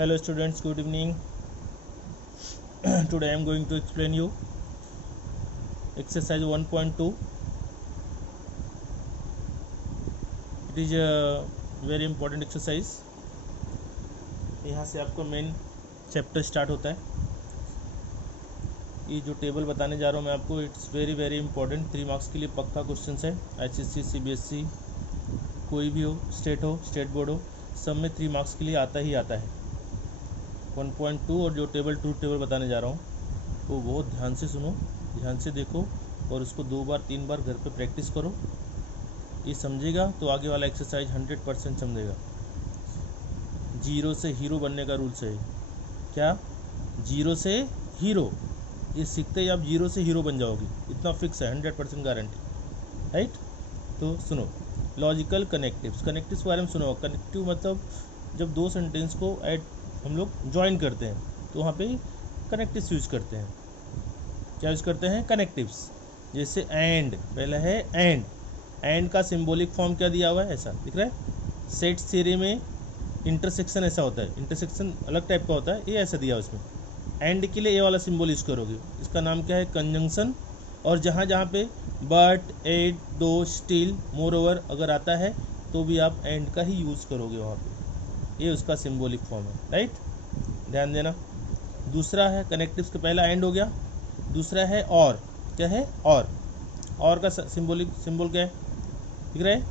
Hello students, good evening. Today I am going to explain you exercise 1.2. It is a very important exercise. यहाँ से आपको main chapter start होता है. ये जो टेबल बताने जा रहा हूँ मैं आपको, it's very very important. 3 marks के लिए पक्का क्वेश्चन है. ICSE CBSE कोई भी हो, स्टेट बोर्ड हो, सब में 3 मार्क्स के लिए आता ही आता है. 1.2 और जो ट्रूथ टेबल बताने जा रहा हूँ वो बहुत ध्यान से सुनो, ध्यान से देखो और उसको 2 बार 3 बार घर पे प्रैक्टिस करो. ये समझेगा तो आगे वाला एक्सरसाइज 100% समझेगा. जीरो से हीरो बनने का रूल्स है. क्या? जीरो से हीरो. ये सीखते ही आप जीरो से हीरो बन जाओगे, इतना फिक्स है, 100% गारंटी. राइट? तो सुनो, लॉजिकल कनेक्टिव्स के बारे में सुनो. कनेक्टिव मतलब जब दो सेंटेंस को ऐड हम लोग ज्वाइन करते हैं तो वहाँ पे कनेक्टिव्स यूज़ करते हैं. क्या यूज़ करते हैं? कनेक्टिव्स. जैसे एंड, पहला है एंड का सिंबॉलिक फॉर्म क्या दिया हुआ है, ऐसा दिख रहा है. सेट थ्योरी में इंटरसेक्शन ऐसा होता है, इंटरसेक्शन अलग टाइप का होता है, ये ऐसा दिया है उसमें. एंड के लिए ये वाला सिंबल यूज़ करोगे, इसका नाम क्या है? कंजंक्शन. और जहाँ जहाँ पे बट, एड, दो, स्टिल, मोर ओवर अगर आता है तो भी आप एंड का ही यूज़ करोगे वहाँ पे. ये उसका सिंबॉलिक फॉर्म है. राइट? ध्यान देना. दूसरा है कनेक्टिव्स का, पहला एंड हो गया. दूसरा है और. क्या है? और का सिंबल क्या है? दिख रहा है?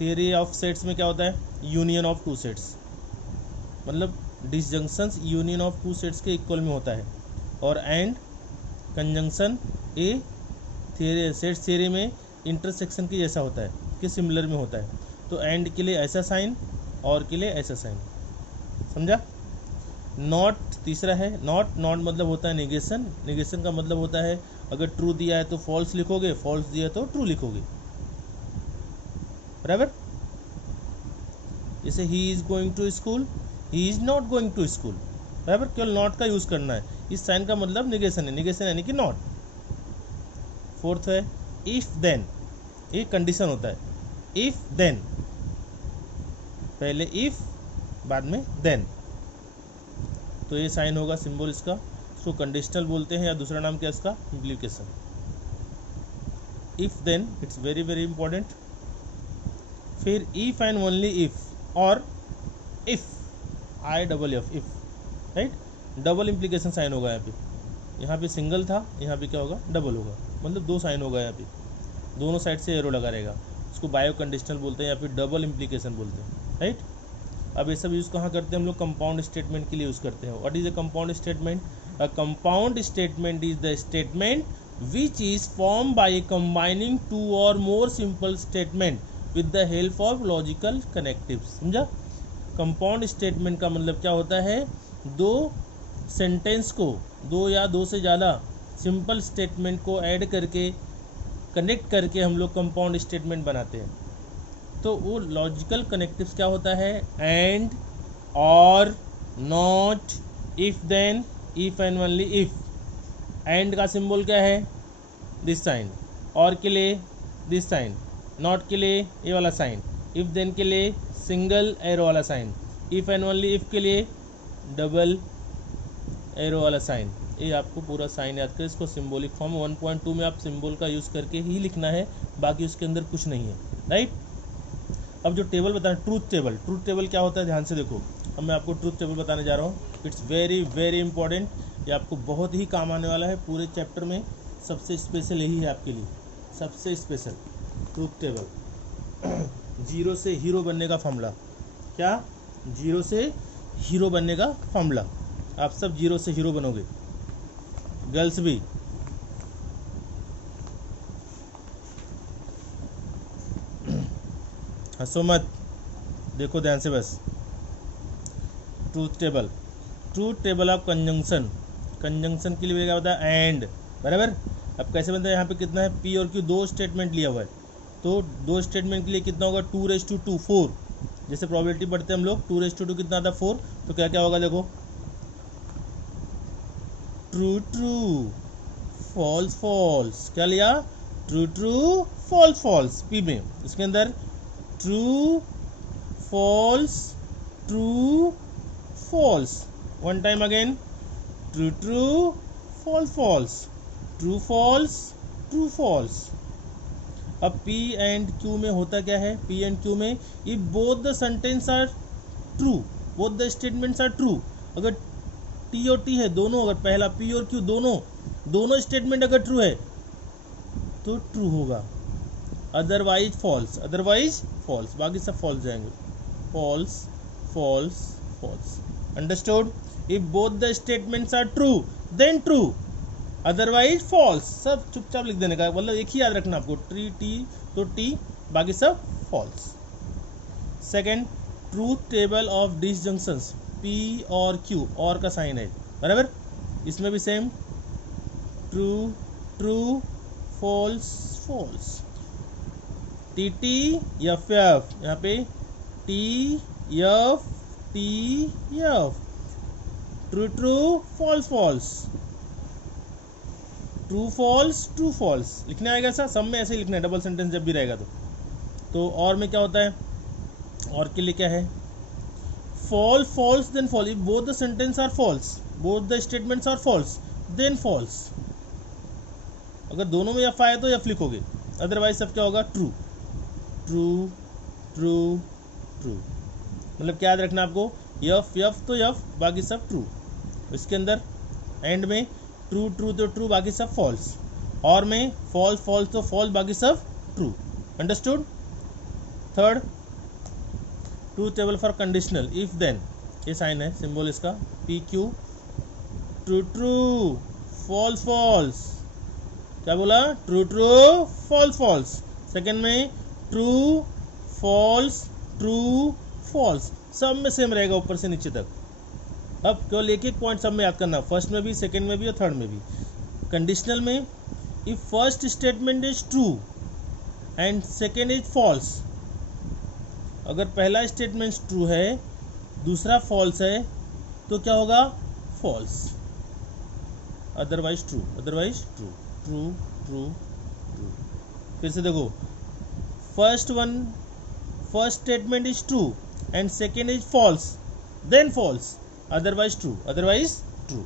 थियरी ऑफ सेट्स में क्या होता है? Union of two sets. मतलब डिसजंक्शंस यूनियन ऑफ टू सेट्स के इक्वल में होता है. और and conjunction A sets theory में इंटरसेक्शन के जैसा होता है, कि सिमिलर में होता है. तो एंड के लिए ऐसा साइन और के लिए ऐसा साइन. समझा? नॉट तीसरा है. नॉट मतलब होता है नेगेशन. नेगेशन का मतलब होता है अगर ट्रू दिया है तो फॉल्स लिखोगे, फॉल्स दिया है तो ट्रू लिखोगे. बराबर? जैसे he is going to school, he is not going to school. बराबर? केवल नॉट का यूज करना है. इस साइन का मतलब नेगेशन है, नेगेशन यानी कि नॉट. फोर्थ है इफ देन. ये कंडीशन होता है. इफ देन, पहले इफ बाद में देन, तो ये साइन होगा सिंबल इसका. इसको कंडीशनल बोलते हैं, या दूसरा नाम क्या इसका? Implication. If then, it's very very important. फिर इफ एंड ओनली इफ, और if, IFF, if. Right? Double implication sign होगा यहाँ पे. यहाँ पे सिंगल था, यहाँ पे क्या होगा? डबल होगा. मतलब 2 साइन होगा यहाँ पे, दोनों साइड से एरो लगा रहेगा. इसको बायो कंडीशनल बोलते हैं या फिर डबल इम्प्लीकेशन बोलते हैं. राइट? अब ये सब यूज़ कहाँ करते हैं हम लोग? कंपाउंड स्टेटमेंट के लिए यूज़ करते हैं. What is a compound statement? A compound statement is the statement which is form by combining 2 और more simple statement with the help of logical connectives. समझा? कंपाउंड स्टेटमेंट का मतलब क्या होता है? 2 सेंटेंस को, 2 या 2 से ज़्यादा सिंपल स्टेटमेंट को ऐड करके, कनेक्ट करके हम लोग कंपाउंड स्टेटमेंट बनाते हैं. तो वो लॉजिकल कनेक्टिव्स क्या होता है? एंड, और, not, if then, if and only if. And का सिंबल क्या है? This sign. और के लिए दिस साइन. नॉट के लिए ये वाला साइन. इफ देन के लिए सिंगल एरो वाला sign. If and only if के लिए डबल एरो वाला साइन. ये आपको पूरा साइन याद करें. इसको सिंबॉलिक फॉर्म 1.2 में आप सिंबल का यूज़ करके ही लिखना है, बाकी उसके अंदर कुछ नहीं है. राइट? अब जो टेबल बताएं, ट्रूथ टेबल क्या होता है? ध्यान से देखो. अब मैं आपको ट्रूथ टेबल बताने जा रहा हूँ. It's very very important. ये आपको बहुत ही काम आने वाला है. पूरे चैप्टर में सबसे स्पेशल यही है आपके लिए, सबसे स्पेशल ट्रूथ टेबल. जीरो से हीरो बनने का फॉर्मूला. क्या? जीरो से हीरो बनने का फॉर्मूला. आप सब जीरो से हीरो बनोगे, गर्ल्स भी. हंसो मत, देखो ध्यान से बस. Truth table of conjunction. Conjunction के लिए क्या होता है? एंड. बराबर? अब कैसे बनता है? यहाँ पे कितना है? P और Q, 2 स्टेटमेंट लिया हुआ है. तो 2 स्टेटमेंट के लिए कितना होगा? 2⁻², 4. जैसे प्रोबेबिलिटी पढ़ते हैं हम लोग, 2⁻2 कितना आता है? 4. तो क्या क्या होगा? देखो, ट्रू, फॉल्स. क्या लिया? True, false. P में इसके अंदर true, false, true false, one time again, true true, false false, true false, true false. अब P एंड Q में होता क्या है, P एंड Q में if both the sentence are true, both the statements are true, अगर T और T है दोनों, अगर पहला P और Q दोनों स्टेटमेंट अगर ट्रू है तो ट्रू होगा, अदरवाइज फॉल्स, अदरवाइज फॉल्स, बाकी सब फॉल्स जाएंगे, false false false. Understood? If both the statements are true then true, otherwise false. सब चुपचाप लिख देने का, मतलब एक ही याद रखना आपको, टी तो टी, बाकी सब false. Second, truth table of disjunctions, P और क्यू, और का साइन है, बराबर, इसमें भी same, true true, false false. T T F F, यहाँ पे T F T F, true true, false false, true false, true false लिखने आएगा ऐसा, सब में ऐसे ही लिखना है, डबल सेंटेंस जब भी रहेगा तो और में क्या होता है, और के लिए क्या है, false false then false, if both the sentence are false, both the statements are false then false, अगर दोनों में एफ आए तो एफ लिखोगे, अदरवाइज सब क्या होगा, ट्रू ट्रू ट्रू ट्रू। मतलब क्या याद रखना आपको, एफ एफ तो एफ, बाकी सब ट्रू, इसके अंदर एंड में ट्रू ट्रू तो ट्रू, बाकी सब फॉल्स, और में फॉल्स फॉल्स तो फॉल्स, बाकी सब true. Understood? Third, truth table for conditional, if then, ये साइन है, सिंबल इसका P Q, true true, false false, क्या बोला, true true, false false. Second में ट्रू फॉल्स ट्रू फॉल्स, सब में सेम रहेगा ऊपर से नीचे तक। अब केवल एक एक पॉइंट सब में याद करना, फर्स्ट में भी, सेकेंड में भी और थर्ड में भी। कंडीशनल में if first statement is true and second is false, अगर पहला स्टेटमेंट ट्रू है दूसरा फॉल्स है तो क्या होगा, false, otherwise true, otherwise true, true true true. फिर से देखो, first statement is true and second is false then false, otherwise true, otherwise true.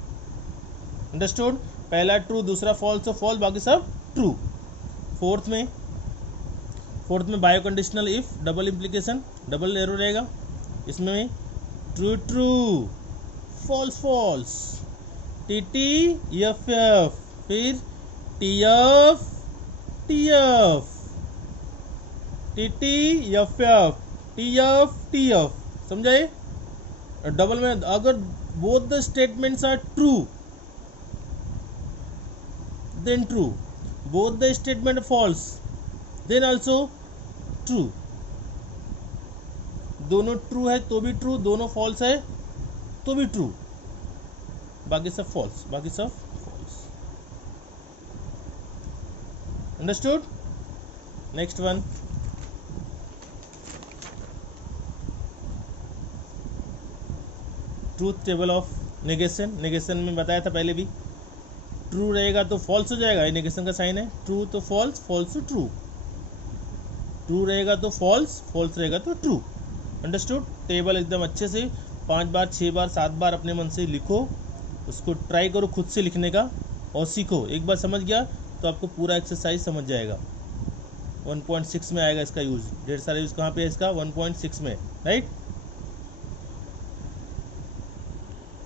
Understood? पहला ट्रू, दूसरा फॉल्स तो फॉल्स, बाकी सब ट्रू। फोर्थ में bio conditional if, double implication, double arrow रहेगा, इसमें true true, false false, T T F F, फिर T F T F, T T F F, T F T F, समझाए? Double में अगर both the statements are true then true, both the statement false then also true, दोनों true है तो भी true, दोनों false है तो भी ट्रू, बाकी सब फॉल्स, बाकी सब false. Understood? Next one, truth table of negation. Negation में बताया था पहले भी, ट्रू रहेगा तो फॉल्स हो जाएगा, ये नेगेशन का साइन है, ट्रू तो फॉल्स, फॉल्स तो ट्रू, ट्रू रहेगा तो फॉल्स, फॉल्स रहेगा तो ट्रू। अंडरस्टूड? टेबल एकदम अच्छे से 5 बार 6 बार 7 बार अपने मन से लिखो, उसको ट्राई करो खुद से लिखने का और सीखो। एक बार समझ गया तो आपको पूरा एक्सरसाइज समझ जाएगा। 1.6 में आएगा इसका यूज़, ढेर सारा यूज़ कहाँ पे है इसका, 1.6 में, राइट।